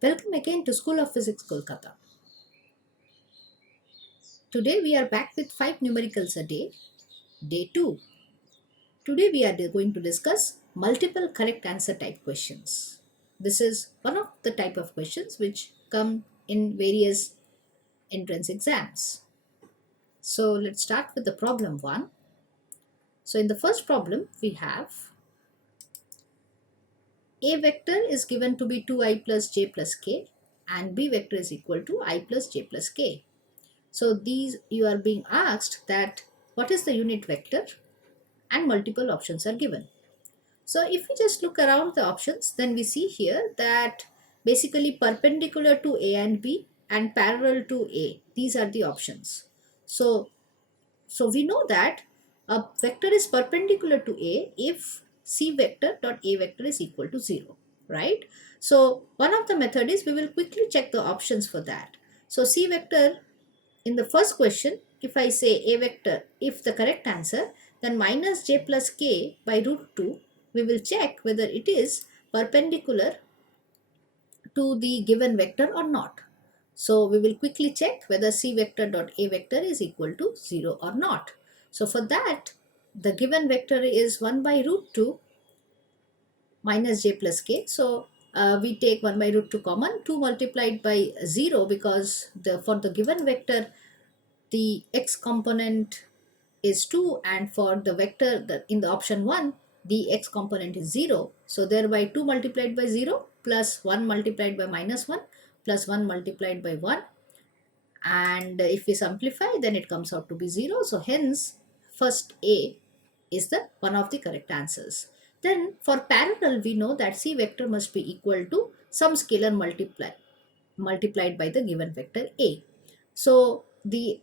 Welcome again to School of Physics, Kolkata. Today we are back with 5 numericals a day, day 2. Today we are going to discuss multiple correct answer type questions. This is one of the type of questions which come in various entrance exams. So let's start with the problem 1. So in the first problem we have A vector is given to be 2i plus j plus k and B vector is equal to I plus j plus k. So these you are being asked that what is the unit vector and multiple options are given. So if we just look around the options, then we see here that basically perpendicular to A and B and parallel to A. These are the options. So we know that a vector is perpendicular to A if C vector dot A vector is equal to 0, right? So one of the method is we will quickly check the options for that. So C vector in the first question, if I say A vector, if the correct answer, then minus j plus k by root 2, we will check whether it is perpendicular to the given vector or not. So we will quickly check whether C vector dot A vector is equal to 0 or not. So for that, the given vector is 1 by root 2 minus j plus k. So we take 1 by root 2 common, 2 multiplied by 0 because for the given vector, the x component is 2 and for the vector in the option 1 the x component is 0. So thereby 2 multiplied by 0 plus 1 multiplied by minus 1 plus 1 multiplied by 1, and if we simplify then it comes out to be 0. So hence first A is the one of the correct answers. Then for parallel we know that C vector must be equal to some scalar multiplied by the given vector A. So the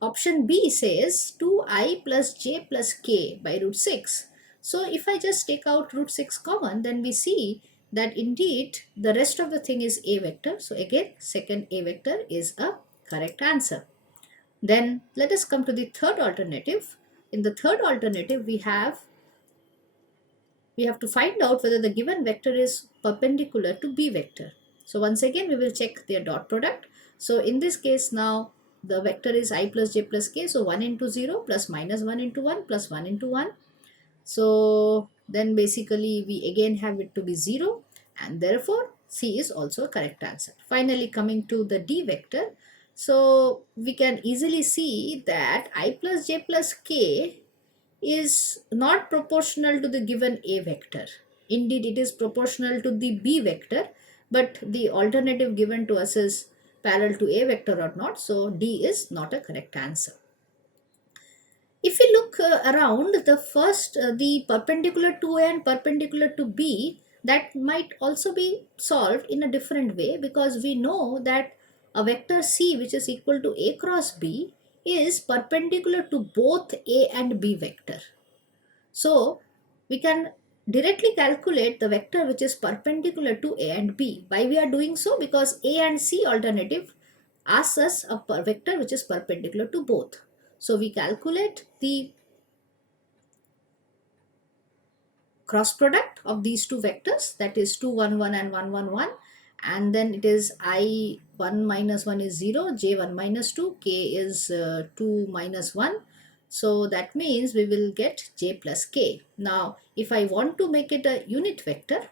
option B says 2i plus j plus k by root 6. So if I just take out root 6 common, then we see that indeed the rest of the thing is A vector. So again, second A vector is a correct answer. Then let us come to the third alternative. In the third alternative, we have to find out whether the given vector is perpendicular to B vector. So once again, we will check their dot product. So in this case now, the vector is I plus j plus k. So 1 into 0 plus minus 1 into 1 plus 1 into 1. So then basically we again have it to be 0 and therefore C is also a correct answer. Finally coming to the D vector. So we can easily see that I plus j plus k is not proportional to the given A vector. Indeed, it is proportional to the B vector, but the alternative given to us is parallel to A vector or not. So D is not a correct answer. If we look around, the perpendicular to A and perpendicular to B, that might also be solved in a different way, because we know that a vector C which is equal to A cross B is perpendicular to both A and B vector. So we can directly calculate the vector which is perpendicular to A and B. Why we are doing so? Because A and C alternative asks us a vector which is perpendicular to both. So we calculate the cross product of these two vectors, that is 2 1 1 and 1 1 1, and then it is I 1 minus 1 is 0, j 1 minus 2, k is 2 minus 1. So that means we will get j plus k. Now if I want to make it a unit vector,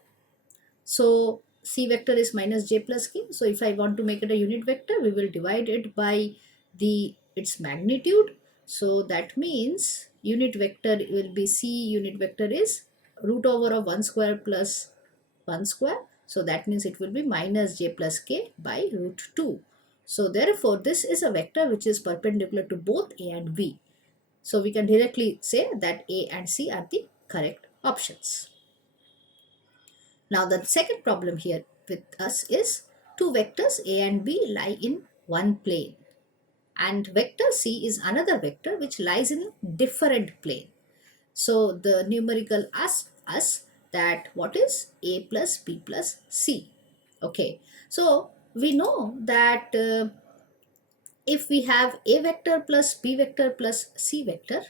so C vector is minus j plus k. So if I want to make it a unit vector, we will divide it by its magnitude. So that means unit vector will be C unit vector is root over of 1 square plus 1 square. So that means it will be minus j plus k by root 2. So therefore this is a vector which is perpendicular to both A and B. So we can directly say that A and C are the correct options. Now the second problem here with us is two vectors A and B lie in one plane, and vector C is another vector which lies in different plane. So the numerical asks us that what is A plus B plus C. Okay, so we know that if we have A vector plus B vector plus C vector,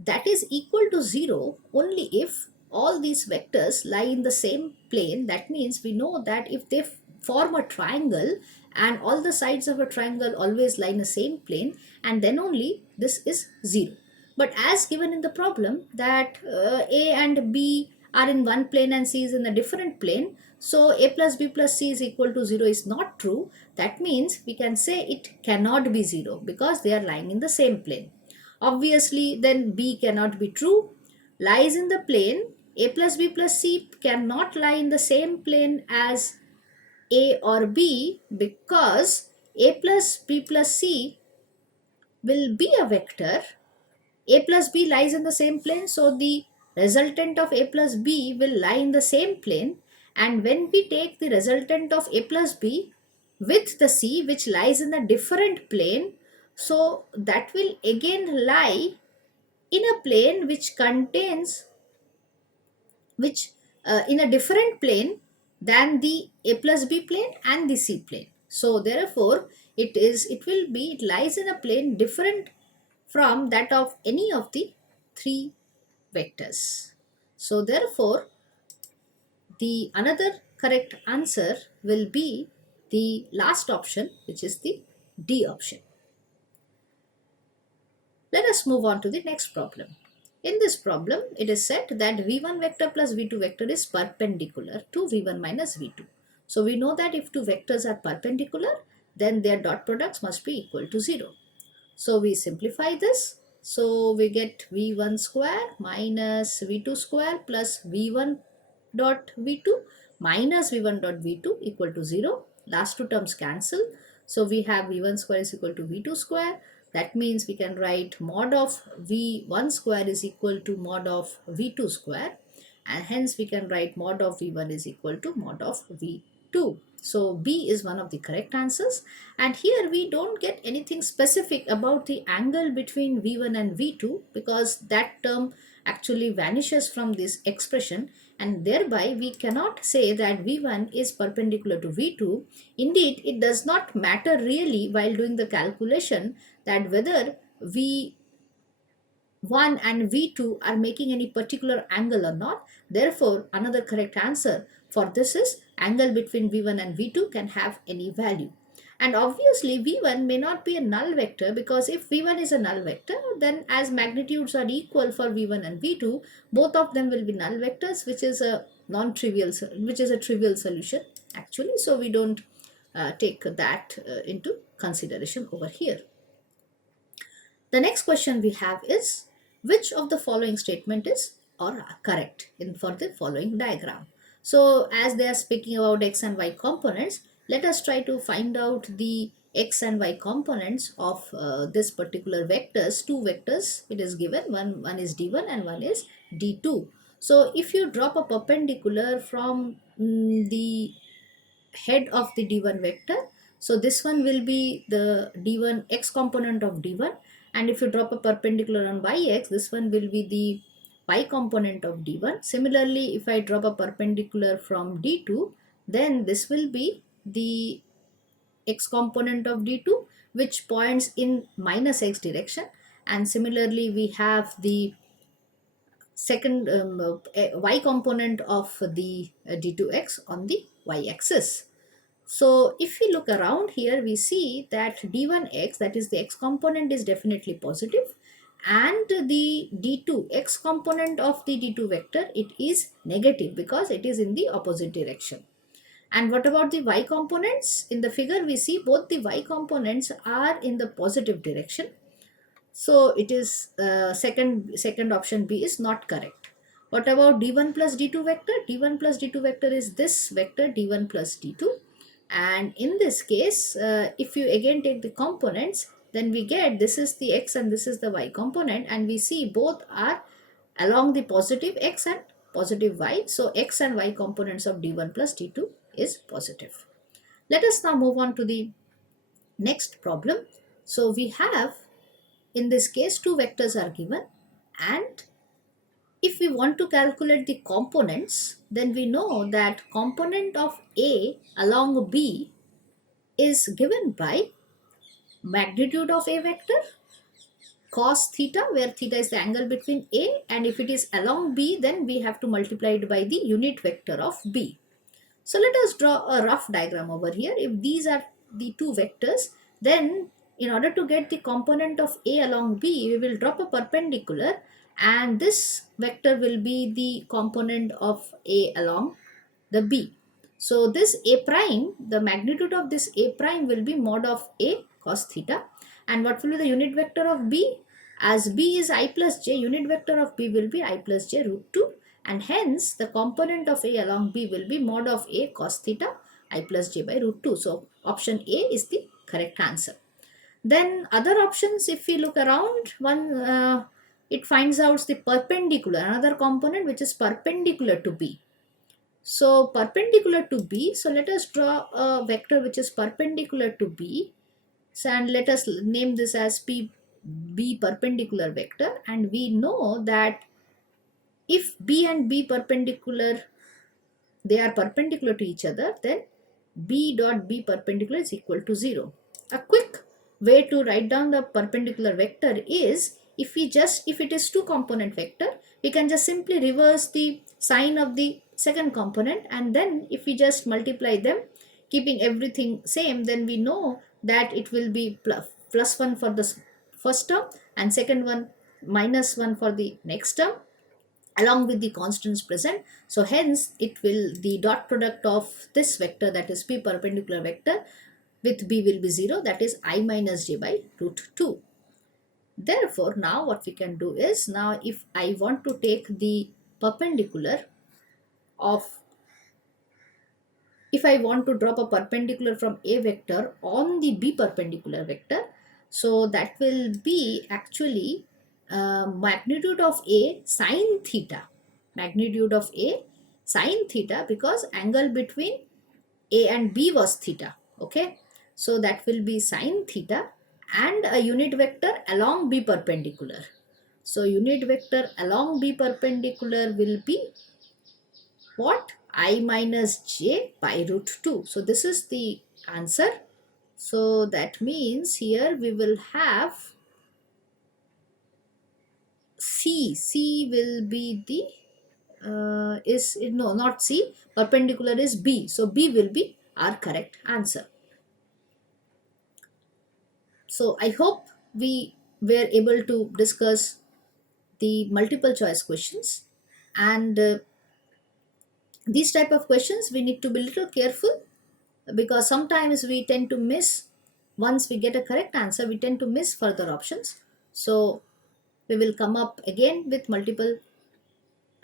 that is equal to 0 only if all these vectors lie in the same plane, that means we know that if they form a triangle and all the sides of a triangle always lie in the same plane, and then only this is 0. But as given in the problem that A and B are in one plane and C is in a different plane, so A plus B plus C is equal to 0 is not true. That means we can say it cannot be 0 because they are lying in the same plane. Obviously, then B cannot be true. Lies in the plane, A plus B plus C cannot lie in the same plane as A or B because A plus B plus C will be a vector. A plus B lies in the same plane, so the resultant of A plus B will lie in the same plane. And when we take the resultant of A plus B with the C which lies in a different plane, so that will again lie in a plane which contains which in a different plane than the A plus B plane and the C plane. So therefore it lies in a plane different from that of any of the three vectors. So therefore the another correct answer will be the last option, which is the D option. Let us move on to the next problem. In this problem, it is said that v1 vector plus v2 vector is perpendicular to v1 minus v2. So we know that if two vectors are perpendicular, then their dot products must be equal to 0. So we simplify this. So we get v1 square minus v2 square plus v1 dot v2 minus v1 dot v2 equal to 0. Last two terms cancel. So we have v1 square is equal to v2 square. That means we can write mod of v1 square is equal to mod of v2 square, and hence we can write mod of v1 is equal to mod of v2. So B is one of the correct answers, and here we don't get anything specific about the angle between v1 and v2 because that term actually vanishes from this expression, and thereby we cannot say that v1 is perpendicular to v2. Indeed, it does not matter really while doing the calculation that whether v1 and v2 are making any particular angle or not. Therefore, another correct answer for this is angle between v1 and v2 can have any value. And obviously v1 may not be a null vector, because if v1 is a null vector, then as magnitudes are equal for v1 and v2, both of them will be null vectors, which is a trivial solution actually. So we don't take that into consideration over here. The next question we have is, which of the following statement is or are correct for the following diagram? So as they are speaking about x and y components, let us try to find out the x and y components of this particular vectors. Two vectors it is given, one is d1 and one is d2. So if you drop a perpendicular from the head of the d1 vector, so this one will be the d1 x component of d1, and if you drop a perpendicular on yx, this one will be the y component of d1. Similarly, if I drop a perpendicular from d2, then this will be the x component of d2, which points in minus x direction. And similarly, we have the second y component of the d2x on the y-axis. So if we look around here, we see that d1x, that is the x component, is definitely positive, and the d2 x component of the d2 vector, it is negative because it is in the opposite direction. And what about the y components? In the figure we see both the y components are in the positive direction. So it is second option B is not correct. What about d1 plus d2 vector? d1 plus d2 vector is this vector d1 plus d2. And in this case, if you again take the components, then we get this is the x and this is the y component, and we see both are along the positive x and positive y. So x and y components of d1 plus d2 is positive. Let us now move on to the next problem. So we have, in this case, two vectors are given, and if we want to calculate the components, then we know that component of A along B is given by magnitude of A vector, cos theta, where theta is the angle between A, and if it is along B, then we have to multiply it by the unit vector of B. So let us draw a rough diagram over here. If these are the two vectors, then in order to get the component of A along B, we will drop a perpendicular, and this vector will be the component of A along the B. So this A prime, the magnitude of this A prime will be mod of A cos theta. And what will be the unit vector of B? As B is I plus j, unit vector of B will be I plus j root 2. And hence the component of A along B will be mod of A cos theta I plus j by root 2. So option A is the correct answer. Then other options, if we look around, it finds out the perpendicular, another component which is perpendicular to B. So perpendicular to B, so let us draw a vector which is perpendicular to B. So, and let us name this as B perpendicular vector, and we know that if B and B perpendicular, they are perpendicular to each other, then B dot B perpendicular is equal to 0. A quick way to write down the perpendicular vector is, if it is two component vector, we can just simply reverse the sign of the second component, and then if we just multiply them, keeping everything same, then we know that it will be plus 1 for the first term and second one minus 1 for the next term, along with the constants present. So hence the dot product of this vector, that is P perpendicular vector, with B will be 0, that is I minus j by root 2. Therefore, now what we can do is, now if I want to take the perpendicular of, if I want to drop a perpendicular from A vector on the B perpendicular vector, so that will be actually magnitude of A sine theta, magnitude of A sine theta, because angle between A and B was theta. Okay, so that will be sine theta, and a unit vector along B perpendicular. So unit vector along B perpendicular will be what? I minus j by root 2. So this is the answer. So that means here we will have C. C will be the no, not C, perpendicular is B. So B will be our correct answer. So I hope we were able to discuss the multiple choice questions, and these type of questions we need to be little careful, because sometimes we tend to miss, once we get a correct answer, we tend to miss further options. So we will come up again with multiple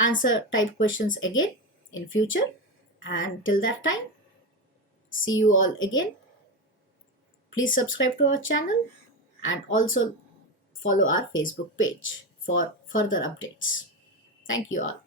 answer type questions again in future, and till that time, see you all again. Please subscribe to our channel and also follow our Facebook page for further updates. Thank you all.